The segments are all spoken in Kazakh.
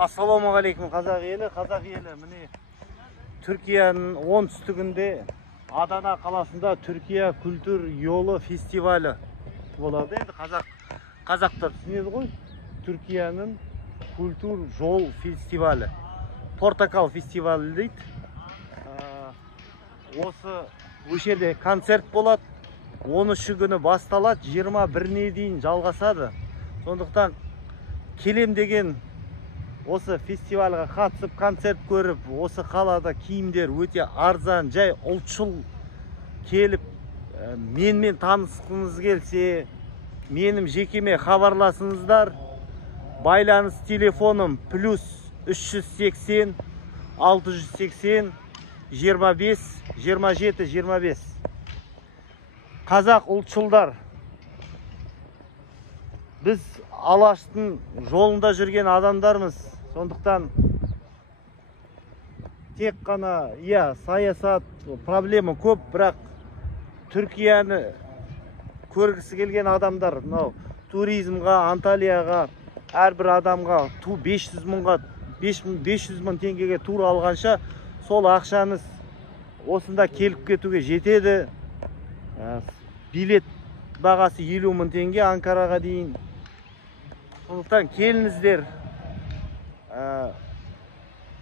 Assalamualaikum қазақ елі, міне Түркияның оңтүстігінде Адана қаласында Түркия культур yolu фестивалі болады. Енді қазақтар түсінеді ғой. Түркияның культур жол фестивалі. Портакал фестивалі дейді. Осы жерде концерт болады. 13 күні басталады, 21-не дейін жалғасады. Сондықтан келем деген осы фестивальға қатысып, концерт көріп, осы қалада киімдер өте арзан, жай ұлтшыл келіп, менімен танысқыңыз келсе, менің жекеме хабарласыңыздар. Байланыс телефоным +380 680 25 27 25. Қазақ ұлтшылдар, біз Алаштың жолында жүрген адамдармыз. Сондықтан тек қана саясат проблема көп, бірақ Түркияны көргісі келген адамдар, туризмға, Анталияға әрбір адамға 500 мың теңгеге тур алғанша, сол ақшаңыз осында келіп кетуге жетеді. Билет бағасы 50 мың теңге Анкараға дейін. Сондықтан келіңіздер,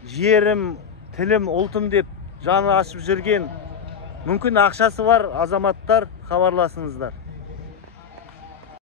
жерім, тілім, ұлтым деп жаны ашып жүрген, мүмкін ақшасы бар азаматтар хабарласыңыздар.